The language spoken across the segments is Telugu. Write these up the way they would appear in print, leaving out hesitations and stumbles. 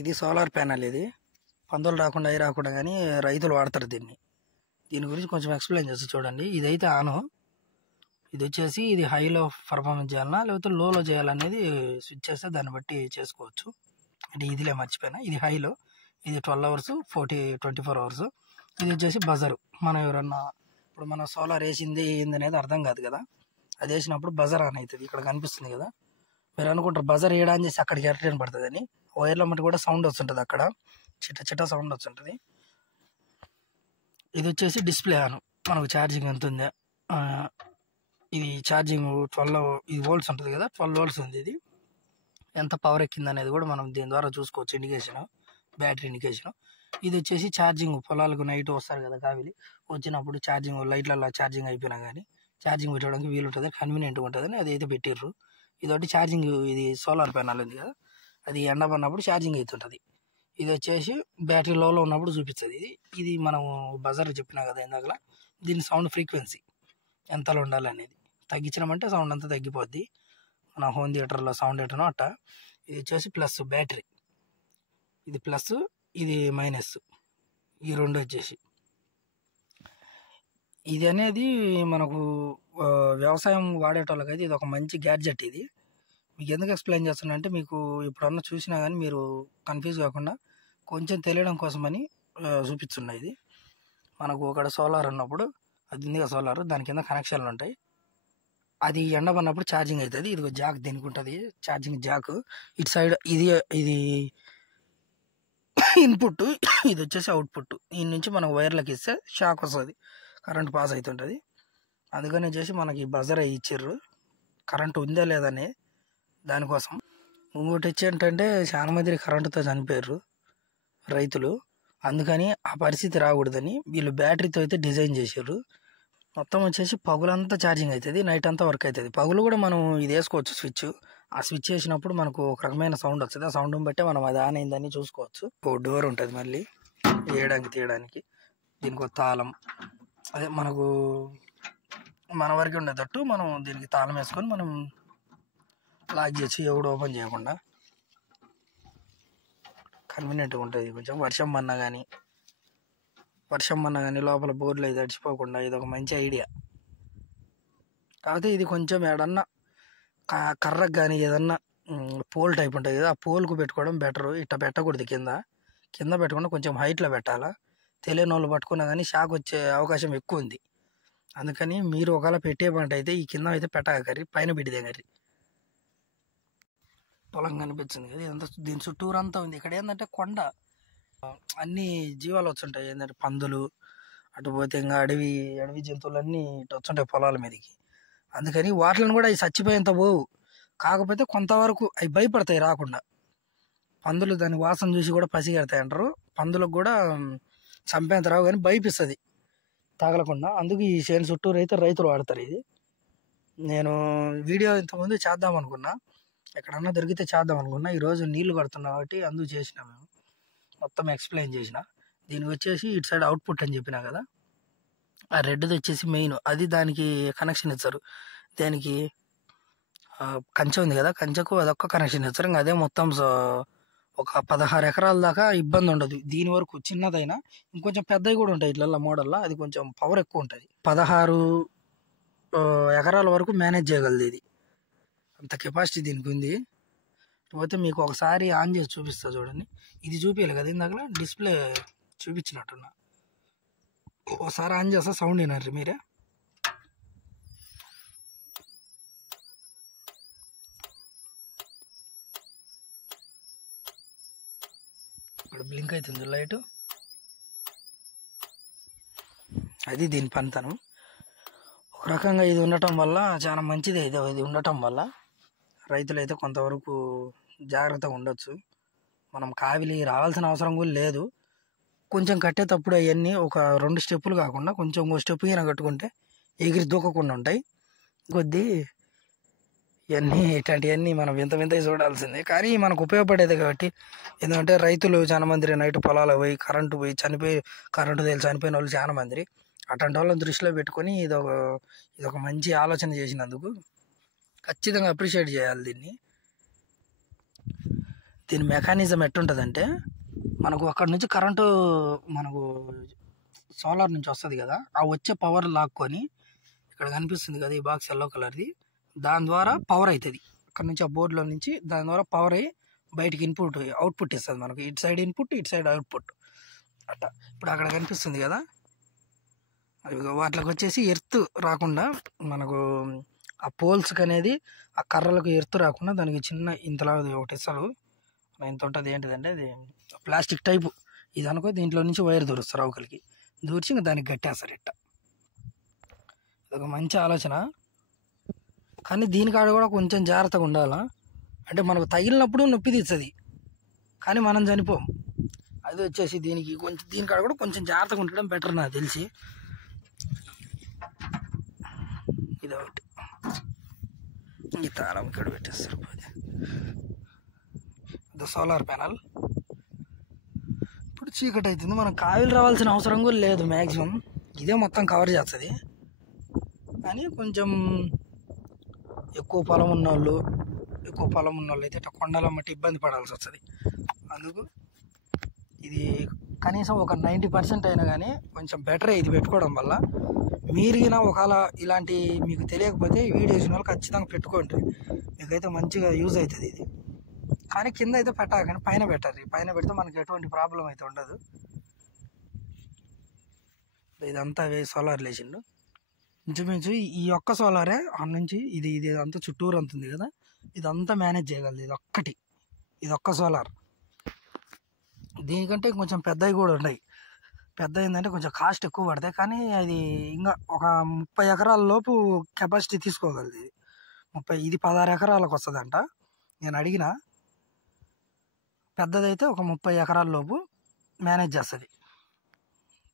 ఇది సోలార్ ప్యానెల్. ఇది పందులు రాకుండా అవి రాకుండా కానీ రైతులు వాడతారు దీన్ని. దీని గురించి కొంచెం ఎక్స్ప్లెయిన్ చేస్తా చూడండి. ఇదైతే ఆను. ఇది వచ్చేసి ఇది హైలో పర్ఫార్మెన్స్ చేయాలన్నా లేకపోతే లోలో చేయాలనేది స్విచ్ చేస్తే దాన్ని బట్టి చేసుకోవచ్చు. అంటే ఇదిలే మర్చిపోయినా, ఇది హైలో, ఇది 12 hours 24 hours. ఇది వచ్చేసి బజరు. మనం ఎవరన్నా ఇప్పుడు మన సోలార్ వేసింది ఏంది అనేది అర్థం కాదు కదా, అది వేసినప్పుడు బజర్ ఆన్ అవుతుంది. ఇక్కడ కనిపిస్తుంది కదా, మీరు అనుకుంటారు బజర్ వేయడా అని చేసి అక్కడికి ఎర్రటైన్ పడుతుంది అని. వైర్ల మట్టి కూడా సౌండ్ వస్తుంటుంది, అక్కడ చిట్ట చిట్ట సౌండ్ వస్తుంటుంది. ఇది వచ్చేసి డిస్ప్లే ఆన్, మనకు ఛార్జింగ్ ఎంత ఉంది. ఇది ఛార్జింగ్ 12 ఇది వోల్ట్స్ ఉంటుంది కదా, 12 volts ఉంది. ఇది ఎంత పవర్ ఎక్కింది అనేది కూడా మనం దీని ద్వారా చూసుకోవచ్చు. Indication, battery indication. ఇది వచ్చేసి ఛార్జింగ్, పొలాలకు నైట్ వస్తారు కదా కావిలి, వచ్చినప్పుడు ఛార్జింగ్ లైట్లలో ఛార్జింగ్ అయిపోయినా కానీ ఛార్జింగ్ పెట్టడానికి వీలు ఉంటుంది, కన్వీనియంట్గా ఉంటుందని అది అయితే పెట్టిర్రు. ఇదొకటి ఛార్జింగ్. ఇది సోలార్ ప్యానల్ ఉంది కదా, అది ఎండ పడినప్పుడు ఛార్జింగ్ అవుతుంటుంది. ఇది వచ్చేసి బ్యాటరీ లోలో ఉన్నప్పుడు చూపిస్తుంది. ఇది మనం బజర్ చెప్పినా కదా ఇందాకలా, దీని సౌండ్ ఫ్రీక్వెన్సీ ఎంతలో ఉండాలనేది. తగ్గించినామంటే సౌండ్ అంతా తగ్గిపోద్ది. మన హోమ్ థియేటర్లో సౌండ్ ఎట్టనో అట్ట. ఇది వచ్చేసి ప్లస్ బ్యాటరీ, ఇది ప్లస్, ఇది మైనస్, ఈ రెండు వచ్చేసి. ఇది అనేది మనకు వ్యవసాయం వాడేటోళ్ళకైతే ఇది ఒక మంచి గ్యాడ్జెట్. ఇది మీకు ఎందుకు ఎక్స్ప్లెయిన్ చేస్తున్నా అంటే, మీకు ఎప్పుడన్నా చూసినా కానీ మీరు కన్ఫ్యూజ్ కాకుండా కొంచెం తెలియడం కోసమని చూపిస్తున్నా. ఇది మనకు ఒక సోలార్ ఉన్నప్పుడు, అది ఉంది సోలార్, దాని కింద కనెక్షన్లు ఉంటాయి. అది ఎండ పడినప్పుడు ఛార్జింగ్ అవుతుంది. ఇది జాక్ దీనికి ఉంటుంది, ఛార్జింగ్ జాక్. ఇటు సైడ్ ఇది ఇన్పుట్, ఇది వచ్చేసి అవుట్పుట్. దీని నుంచి మనం వైర్లకు ఇస్తే షాక్ వస్తుంది, కరెంట్ పాస్ అవుతుంటుంది. అందుకని వచ్చేసి మనకి బజర్ ఇచ్చిర్రు, కరెంట్ ఉందా లేదని దానికోసం. ఇంకోటి వచ్చి ఏంటంటే, చాలా మంది కరెంటుతో చనిపోయారు రైతులు. అందుకని ఆ పరిస్థితి రాకూడదని వీళ్ళు బ్యాటరీతో అయితే డిజైన్ చేశారు. మొత్తం వచ్చేసి పగులంతా ఛార్జింగ్ అవుతుంది, నైట్ అంతా వర్క్ అవుతుంది. పగులు కూడా మనం ఇది వేసుకోవచ్చు స్విచ్. ఆ స్విచ్ వేసినప్పుడు మనకు ఒక రకమైన సౌండ్ వస్తుంది. ఆ సౌండ్ని బట్టే మనం అది ఆన్ అయిందని చూసుకోవచ్చు. ఓ డోర్ ఉంటుంది మళ్ళీ వేయడానికి తీయడానికి. దీనికి ఒక తాళం, అదే మనకు మన వరకు ఉండేటట్టు మనం దీనికి తాళం వేసుకొని మనం లాక్ చేసి ఎవడు ఓపెన్ చేయకుండా కన్వీనియంట్గా ఉంటుంది. కొంచెం వర్షం పన్నా కానీ లోపల బోర్లు అయితే తడిచిపోకుండా ఇది ఒక మంచి ఐడియా. కాకపోతే ఇది కొంచెం ఏడన్నా కర్రకు కానీ ఏదన్నా పోల్ టైప్ ఉంటుంది కదా, ఆ పోల్కు పెట్టుకోవడం బెటరు. ఇట్లా పెట్టకూడదు, కింద పెట్టకుండా కొంచెం హైట్లో పెట్టాలా. తెలియని వాళ్ళు పట్టుకున్నా కానీ షాక్ వచ్చే అవకాశం ఎక్కువ ఉంది. అందుకని మీరు ఒకవేళ పెట్టే పంట అయితే ఈ కింద అయితే పెట్టగరి, పైన పెట్టిదే గరి. పొలం కనిపించింది కదా, ఇదంతా దీని చుట్టూరంతా ఉంది. ఇక్కడ ఏంటంటే కొండ, అన్ని జీవాలు వచ్చుంటాయి. ఏంటంటే పందులు, అటు పోతే ఇంకా అడవి జంతువులన్నీ ఇటు వచ్చుంటాయి పొలాల మీదకి. అందుకని వాటిని కూడా అవి చచ్చిపోయేంత పోవు. కాకపోతే కొంతవరకు అవి భయపడతాయి రాకుండా. పందులు దాని వాసన చూసి కూడా పసిగడతాయి అంటారు. పందులకు కూడా చంపేంత రావు కానీ భయపిస్తుంది తగలకుండా. అందుకు ఈ చేను చుట్టూరు అయితే రైతులు వాడతారు. ఇది నేను వీడియో ఇంతకుముందు చేద్దాం అనుకున్నా, ఎక్కడన్నా దొరికితే చేద్దాం అనుకున్నా. ఈరోజు నీళ్లు కడుతున్నా కాబట్టి అందుకు చేసిన, మేము మొత్తం ఎక్స్ప్లెయిన్ చేసిన. దీనికి వచ్చేసి ఇటు సైడ్ అవుట్పుట్ అని చెప్పినా కదా, ఆ రెడ్ది వచ్చేసి మెయిన్, అది దానికి కనెక్షన్ ఇచ్చారు. దానికి కంచె ఉంది కదా, కంచెకు అదొక్క కనెక్షన్ ఇచ్చారు. ఇంకా అదే మొత్తం ఒక 16 ఎకరాల దాకా ఇబ్బంది ఉండదు. దీని వరకు చిన్నదైనా ఇంకొంచెం పెద్దవి కూడా ఉంటాయి ఇట్లా మోడల్లో, అది కొంచెం పవర్ ఎక్కువ ఉంటుంది. 16 ఎకరాల వరకు మేనేజ్ చేయగలదు ఇది, అంత కెపాసిటీ దీనికి ఉంది. పోతే మీకు ఒకసారి ఆన్ చేసి చూపిస్తా చూడండి. ఇది చూపించాలి కదా ఇందాక డిస్ప్లే చూపించినట్టున్నా, ఒకసారి ఆన్ చేస్తా, సౌండ్ వినరు మీరే. ఇక్కడ బ్లింక్ అవుతుంది లైట్, అది దీని పనితనం. ఒక రకంగా ఇది ఉండటం వల్ల చాలా మంచిది. ఇది ఉండటం వల్ల రైతులైతే కొంతవరకు జాగ్రత్తగా ఉండొచ్చు. మనం కావిలి రావాల్సిన అవసరం కూడా లేదు. కొంచెం కట్టేటప్పుడు అవన్నీ ఒక 2 స్టెప్పులు కాకుండా కొంచెం ఇంకో స్టెప్ కింద కట్టుకుంటే ఎగిరి దూకకుండా ఉంటాయి. కొద్దీ ఇట్లాంటివన్నీ మనం వింత చూడాల్సిందే, కానీ మనకు ఉపయోగపడేది కాబట్టి. ఎందుకంటే రైతులు చాలా మంది నైట్ పొలాలు పోయి కరెంటు చనిపోయిన వాళ్ళు చాలా మంది. అట్లాంటి వాళ్ళని దృష్టిలో పెట్టుకొని ఇదొక మంచి ఆలోచన చేసినందుకు ఖచ్చితంగా అప్రిషియేట్ చేయాలి దీన్ని. దీని మెకానిజం ఎట్టుంటుందంటే, మనకు అక్కడ నుంచి కరెంటు మనకు సోలార్ నుంచి వస్తుంది కదా, ఆ వచ్చే పవర్ లాక్కొని ఇక్కడ కనిపిస్తుంది కదా ఈ బాక్స్ ఎల్లో కలర్ది, దాని ద్వారా పవర్ అవుతుంది. అక్కడ నుంచి ఆ బోర్డులో నుంచి దాని ద్వారా పవర్ అయ్యి బయటికి అవుట్పుట్ ఇస్తుంది మనకు. ఇటు సైడ్ ఇన్పుట్, ఇటు సైడ్ అవుట్పుట్ అట్లా. ఇప్పుడు అక్కడ కనిపిస్తుంది కదా, వాటికి వచ్చేసి ఎర్త్ రాకుండా మనకు ఆ పోల్స్కి అనేది ఆ కర్రలకు ఎర్త్ రాకుండా దానికి చిన్న ఇంతలా ఒకటి ఇస్తారు. ఇంత ఉంటుంది. ఏంటిదంటే అది ప్లాస్టిక్ టైపు. ఇది అనుకో, దీంట్లో నుంచి వైర్ దూరుస్తారు అవకలికి, దూర్చి ఇంకా దానికి కట్టేస్తారు ఇట్ట. ఇదొక మంచి ఆలోచన. కానీ దీనికాడ కూడా కొంచెం జాగ్రత్తగా ఉండాలా. అంటే మనకు తగిలినప్పుడు నొప్పి తీస్తుంది, కానీ మనం చనిపోం. అది వచ్చేసి దీనికాడ కూడా కొంచెం జాగ్రత్తగా ఉండడం బెటర్ నాకు తెలిసి. ఇదొకటి, ఈ తాళం ఇక్కడ పెట్టేస్తారు. ఇది సోలార్ ప్యానల్. ఇప్పుడు చీకటి అవుతుంది, మనం కాయలు రావాల్సిన అవసరం కూడా లేదు. మ్యాక్సిమం ఇదే మొత్తం కవర్ చేస్తుంది. కానీ కొంచెం ఎక్కువ పొలం ఉన్న వాళ్ళు అయితే ఇట్లా కొండల మట్టి ఇబ్బంది పడాల్సి వస్తుంది. అందుకు ఇది కనీసం ఒక 90% అయినా కానీ కొంచెం బెటరే ఇది పెట్టుకోవడం వల్ల. మీరిగిన ఒకవేళ ఇలాంటి మీకు తెలియకపోతే ఈ వీడియో చూసిన వాళ్ళు ఖచ్చితంగా పెట్టుకోండి, మీకైతే మంచిగా యూజ్ అవుతుంది ఇది. కానీ కింద అయితే పెట్టాలి, పైన పెట్టాలి. పైన పెడితే మనకి ఎటువంటి ప్రాబ్లం అయితే ఉండదు. ఇదంతా సోలార్ లేచిండు. ఇంచుమించు ఈ ఒక్క సోలారే ఆ నుంచి ఇది అంతా చుట్టూరు అంతుంది కదా, ఇదంతా మేనేజ్ చేయగలదు ఇది ఒక్క సోలార్. దీనికంటే కొంచెం పెద్దవి కూడా ఉన్నాయి. పెద్ద ఏంటంటే కొంచెం కాస్ట్ ఎక్కువ పడతాయి, కానీ అది ఇంకా ఒక 30 ఎకరాల లోపు కెపాసిటీ తీసుకోగలదు ఇది. ఇది 16 ఎకరాలకు వస్తుందంట. నేను అడిగిన, పెద్దదైతే ఒక 30 ఎకరాల లోపు మేనేజ్ చేస్తుంది.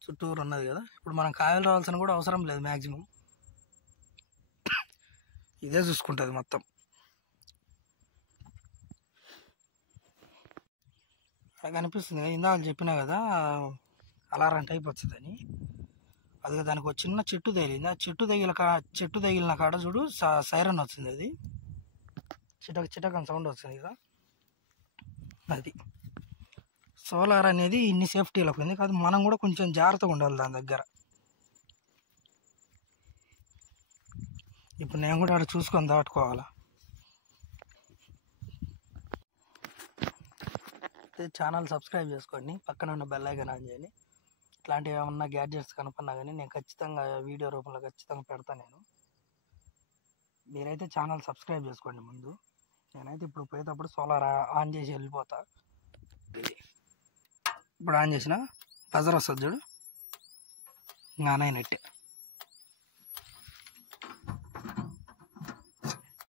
చుట్టూరు ఉన్నది కదా. ఇప్పుడు మనం కాయలు రావాల్సిన కూడా అవసరం లేదు. మ్యాక్సిమం ఇదే చూసుకుంటుంది మొత్తం. అలా కనిపిస్తుంది కదా, ఇందాక చెప్పినా కదా అలారం టైప్ వచ్చిందని. అది దానికి ఒక చిన్న చెట్టు తగిలింది. ఆ చెట్టు తగిలిన కాడ చూడు సైరన్ వచ్చింది. అది చిటక సౌండ్ వస్తుంది కదా. అది సోలార్ అనేది ఇన్ని సేఫ్టీలకు ఉంది. కాదు, మనం కూడా కొంచెం జాగ్రత్తగా ఉండాలి దాని దగ్గర. ఇప్పుడు నేను కూడా అక్కడ చూసుకొని దాటుకోవాలా. ఛానల్ సబ్స్క్రైబ్ చేసుకోండి, పక్కన ఉన్న బెల్ ఐకాన్ ఆన్ చేయండి. ఇట్లాంటివి ఏమన్నా గ్యాడ్జెట్స్ కనుక్కున్నా కానీ నేను ఖచ్చితంగా వీడియో రూపంలో ఖచ్చితంగా పెడతాను. మీరైతే ఛానల్ సబ్స్క్రైబ్ చేసుకోండి ముందు. నేనైతే ఇప్పుడు పోయేటప్పుడు సోలార్ ఆన్ చేసి వెళ్ళిపోతా. ఇప్పుడు ఆన్ చేసిన బజర్ వస్తుంది చూడు, ఇంకా నెట్టే.